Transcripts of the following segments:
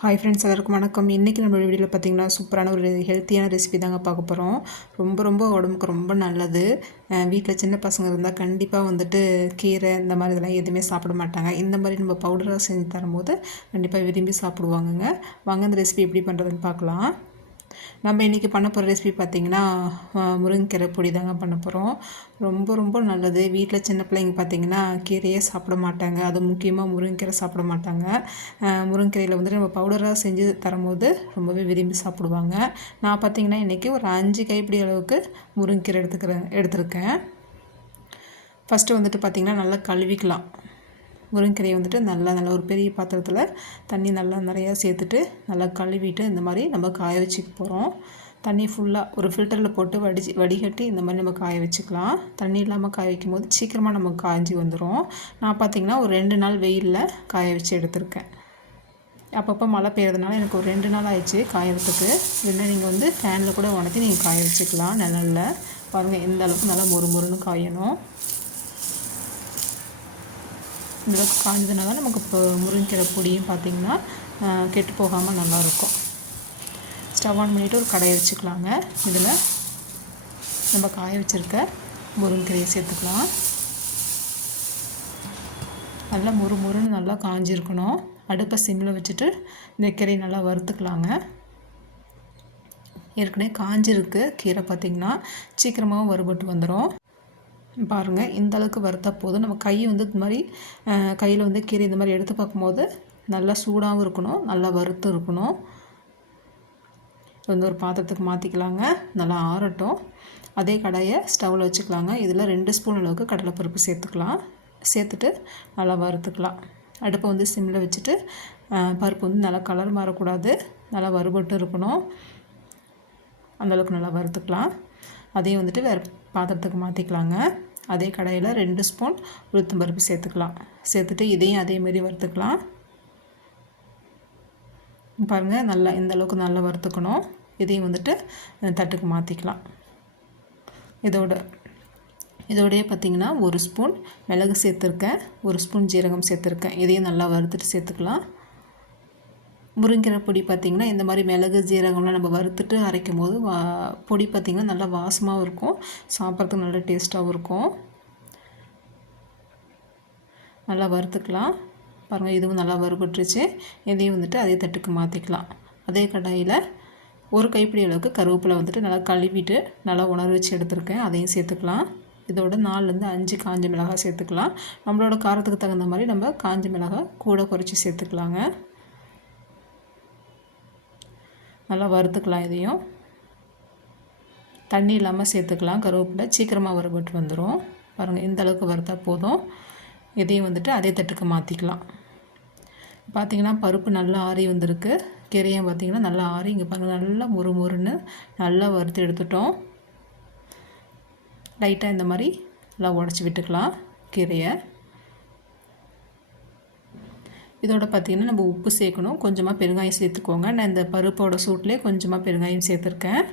Hi friends எல்லாருக்கும் வணக்கம். இன்றைக்கி நம்ம வீடியோவில் பார்த்தீங்கன்னா சூப்பரான ஒரு ஹெல்த்தியான ரெசிபி தாங்க பார்க்க போகிறோம் ரொம்ப ரொம்ப உடம்புக்கு ரொம்ப நல்லது. வீட்டில் சின்ன பசங்க இருந்தால் கண்டிப்பாக வந்துட்டு கீரை இந்த மாதிரி இதெல்லாம் எதுவுமே சாப்பிட மாட்டாங்க. இந்த மாதிரி நம்ம பவுடராக செஞ்சு தரும்போது கண்டிப்பாக விரும்பி சாப்பிடுவாங்கங்க. வாங்க இந்த ரெசிபி எப்படி பண்ணுறதுன்னு பார்க்கலாம். நம்ம இன்றைக்கி பண்ண போகிற ரெசிபி பார்த்திங்கன்னா முருங்கைக்கீரை பொடி தாங்க பண்ண போகிறோம் ரொம்ப ரொம்ப நல்லது. வீட்டில் சின்ன பிள்ளைங்க பார்த்திங்கன்னா கீரையே சாப்பிட மாட்டாங்க. அது முக்கியமாக முருங்கைக்கீரை சாப்பிட மாட்டாங்க. முருங்கைக்கீரையில் வந்துட்டு நம்ம பவுடராக செஞ்சு தரும்போது ரொம்பவே விரும்பி சாப்பிடுவாங்க. நான் பார்த்திங்கன்னா இன்றைக்கி ஒரு அஞ்சு கைப்பிடி அளவுக்கு முருங்கைக்கீரை எடுத்துக்கிறேன் எடுத்திருக்கேன். ஃபஸ்ட்டு வந்துட்டு பார்த்திங்கன்னா நல்லா கழுவிக்கலாம். முருங்கீரையை வந்துட்டு நல்லா நல்லா ஒரு பெரிய பாத்திரத்தில் தண்ணி நல்லா நிறையா சேர்த்துட்டு நல்லா கழுவிட்டு இந்த மாதிரி நம்ம காய வச்சுக்க போகிறோம் தண்ணி ஃபுல்லாக ஒரு ஃபில்டரில் போட்டு வடிச்சு வடிகட்டி இந்த மாதிரி நம்ம காய வச்சுக்கலாம். தண்ணி இல்லாமல் காய வைக்கும் போது சீக்கிரமாக நமக்கு காய்ஞ்சி வந்துடும் நான் பார்த்திங்கன்னா ஒரு ரெண்டு நாள் வெயிலில் காய வச்சு எடுத்திருக்கேன். அப்பப்போ மழை பெய்யறதுனால எனக்கு ஒரு ரெண்டு நாள் ஆயிடுச்சு காயறதுக்கு. இல்லைன்னா நீங்கள் வந்து ஃபேனில் கூட உணர்த்தி நீங்கள் காய வச்சுக்கலாம் நிழலில். பாருங்கள் எந்த அளவுக்கு நல்லா மொறு மொறுன்னு காயணும். இந்தளவுக்கு காஞ்சதுனால தான் நமக்கு இப்போ முருங்கைக்கீரை பொடியும் பார்த்திங்கன்னா கெட்டு போகாமல் நல்லாயிருக்கும் ஸ்டவ் ஆன் பண்ணிவிட்டு ஒரு கடையை வச்சுக்கலாங்க. இதில் நம்ம காய வச்சுருக்க முருங்கீரையை சேர்த்துக்கலாம். நல்லா முறு முறுன்னு நல்லா காஞ்சிருக்கணும். அடுப்பை சிம்மில் வச்சுட்டு இந்த கீரையை நல்லா வறுத்துக்கலாங்க. ஏற்கனவே காஞ்சிருக்கு கீரை பார்த்திங்கன்னா சீக்கிரமாகவும் வறுபட்டு வந்துடும் பாருங்கள் இந்த அளவுக்கு வறுத்தா போதும். நம்ம கை வந்து இது மாதிரி கையில் வந்து கீரை இந்த மாதிரி எடுத்து பார்க்கும்போது நல்லா சூடாகவும் இருக்கணும் நல்லா வறுத்து இருக்கணும். வந்து ஒரு பாத்திரத்துக்கு மாற்றிக்கலாங்க நல்லா ஆறட்டும். அதே கடாயை ஸ்டவ்வில் வச்சுக்கலாங்க. இதில் ரெண்டு ஸ்பூன் அளவுக்கு கடலைப்பருப்பு சேர்த்துக்கலாம். சேர்த்துட்டு நல்லா வறுத்துக்கலாம். அடுப்பை வந்து சிம்மில் வச்சுட்டு பருப்பு வந்து நல்லா கலர் மாறக்கூடாது. நல்லா வறுபட்டு இருக்கணும். அந்தளவுக்கு நல்லா வறுத்துக்கலாம். அதையும் வந்துட்டு வேறு பாத்திரத்துக்கு மாற்றிக்கலாங்க அதே கடையில் ரெண்டு ஸ்பூன் உளுத்தம் பருப்பு சேர்த்துக்கலாம். சேர்த்துட்டு இதையும் அதேமாரி வறுத்துக்கலாம். பாருங்கள் நல்லா இந்த அளவுக்கு நல்லா வறுத்துக்கணும். இதையும் வந்துட்டு தட்டுக்கு மாற்றிக்கலாம் இதோட இதோடைய பார்த்திங்கன்னா ஒரு ஸ்பூன் மிளகு சேர்த்துருக்கேன். ஒரு ஸ்பூன் ஜீரகம் சேர்த்துருக்கேன். இதையும் நல்லா வறுத்துட்டு சேர்த்துக்கலாம். முருங்கீரை பொடி பார்த்திங்கன்னா இந்த மாதிரி மிளகு ஜீரகம்லாம் நம்ம வறுத்துட்டு அரைக்கும் போது வா பொடி பார்த்திங்கன்னா நல்லா வாசமாகவும் இருக்கும். சாப்பிட்றதுக்கு நல்ல டேஸ்ட்டாகவும் இருக்கும். நல்லா வறுத்துக்கலாம். பாருங்கள் இதுவும் நல்லா வறுபட்டுருச்சு. இதையும் வந்துட்டு அதே தட்டுக்கு மாற்றிக்கலாம் அதே கடாயில் ஒரு கைப்பிடி அளவுக்கு கருவேப்பிலை வந்துட்டு நல்லா கழுவிட்டு நல்லா உணர வச்சு எடுத்துருக்கேன். அதையும் சேர்த்துக்கலாம். இதோட நாலுலேருந்து அஞ்சு காஞ்ச மிளகாய் சேர்த்துக்கலாம். நம்மளோட காரத்துக்கு தகுந்த மாதிரி நம்ம காஞ்ச மிளகாய் கூட குறைச்சி சேர்த்துக்கலாங்க. நல்லா வறுத்துக்கலாம் இதையும். தண்ணி இல்லாமல் சேர்த்துக்கலாம். கருவேப்பிலை சீக்கிரமாக வறுபட்டு வந்துடும் பாருங்கள் இந்த அளவுக்கு வறுத்தா போதும். இதையும் வந்துட்டு அதே தட்டுக்கு மாற்றிக்கலாம் பார்த்திங்கன்னா பருப்பு நல்லா ஆறி வந்திருக்கு. கீரையும் பார்த்திங்கன்னா நல்லா ஆறி இங்கே பாருங்கள் நல்லா முறு முறுன்னு நல்லா வறுத்து எடுத்துட்டோம். லைட்டாக இந்த மாதிரி நல்லா உடச்சி விட்டுக்கலாம் கீரையை. இதோட பார்த்திங்கன்னா நம்ம உப்பு சேர்க்கணும். கொஞ்சமாக பெருங்காயம் சேர்த்துக்கோங்க. நான் இந்த பருப்போட சூட்லேயே கொஞ்சமாக பெருங்காயம் சேர்த்துருக்கேன்.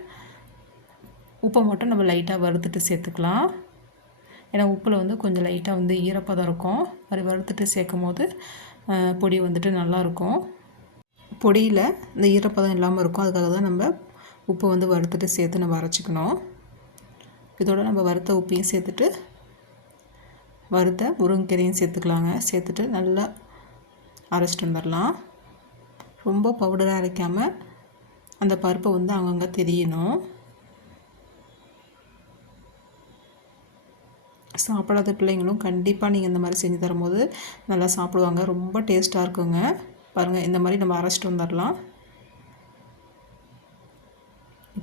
உப்பை மட்டும் நம்ம லைட்டாக வறுத்துட்டு சேர்த்துக்கலாம். ஏன்னா உப்பில் வந்து கொஞ்சம் லைட்டாக வந்து ஈரப்பதம் இருக்கும். அது வறுத்துட்டு சேர்க்கும் போது பொடி வந்துட்டு நல்லாயிருக்கும். பொடியில் இந்த ஈரப்பதம் இல்லாமல் இருக்கும். அதுக்காக தான் நம்ம உப்பை வந்து வறுத்துட்டு சேர்த்து நம்ம அரைச்சிக்கணும். இதோட நம்ம வறுத்த உப்பையும் சேர்த்துட்டு வறுத்த முருங்கைக்கீரையும் சேர்த்துக்கலாங்க. சேர்த்துட்டு நல்லா அரைச்சிட்டு வந்துடலாம். ரொம்ப பவுடராக அரைக்காமல் அந்த பருப்பை வந்து அங்கங்கே தெரியணும் சாப்பிடாத பிள்ளைங்களும் கண்டிப்பாக நீங்கள் இந்த மாதிரி செஞ்சு தரும்போது நல்லா சாப்பிடுவாங்க. ரொம்ப டேஸ்ட்டாக இருக்குங்க. பாருங்கள் இந்த மாதிரி நம்ம அரைச்சிட்டு வந்துடலாம்.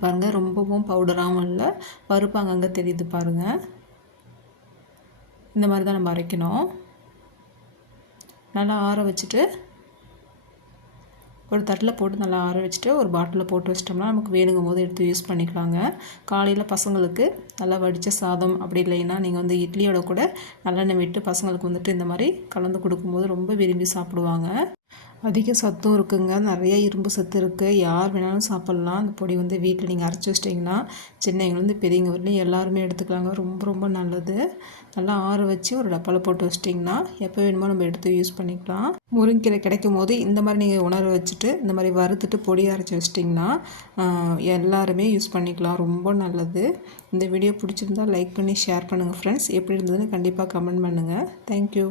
பாருங்கள் ரொம்பவும் பவுடராகவும் இல்லை. பருப்பு அங்கங்கே தெரியுது பாருங்கள் இந்த மாதிரி தான் நம்ம அரைக்கணும். நல்லா ஆற வச்சுட்டு ஒரு தட்டில் போட்டு நல்லா ஆற வச்சுட்டு ஒரு பாட்டிலில் போட்டு வச்சிட்டோம்னா நமக்கு வேணுங்கும் போது எடுத்து யூஸ் பண்ணிக்கலாங்க. காலையில் பசங்களுக்கு நல்லா வடித்த சாதம் அப்படி இல்லைன்னா நீங்கள் வந்து இட்லியோட கூட நல்லெண்ணெய் விட்டு பசங்களுக்கு வந்துட்டு இந்த மாதிரி கலந்து கொடுக்கும்போது ரொம்ப விரும்பி சாப்பிடுவாங்க. அதிக சத்தும் இருக்குங்க. நிறைய இரும்பு சத்து இருக்குது யார் வேணாலும் சாப்பிட்லாம். அந்த பொடி வந்து வீட்டில் நீங்கள் அரைச்சி வச்சிட்டிங்கன்னா சின்னவங்கலேருந்து பெரியவங்க வரலையும் எல்லாருமே எடுத்துக்கலாங்க. ரொம்ப ரொம்ப நல்லது. நல்லா ஆற வச்சு ஒரு டப்பாவில் போட்டு வச்சிட்டிங்கன்னா எப்போ வேணுமோ நம்ம எடுத்து யூஸ் பண்ணிக்கலாம். முருங்கீரை கிடைக்கும் போது இந்த மாதிரி நீங்கள் உணர வச்சுட்டு இந்த மாதிரி வறுத்துட்டு பொடி அரைச்சி வச்சிட்டிங்கன்னா எல்லாருமே யூஸ் பண்ணிக்கலாம். ரொம்ப நல்லது. இந்த வீடியோ பிடிச்சிருந்தா லைக் பண்ணி ஷேர் பண்ணுங்கள் ஃப்ரெண்ட்ஸ் எப்படி இருந்ததுன்னு கண்டிப்பாக கமெண்ட் பண்ணுங்கள் தேங்க்யூ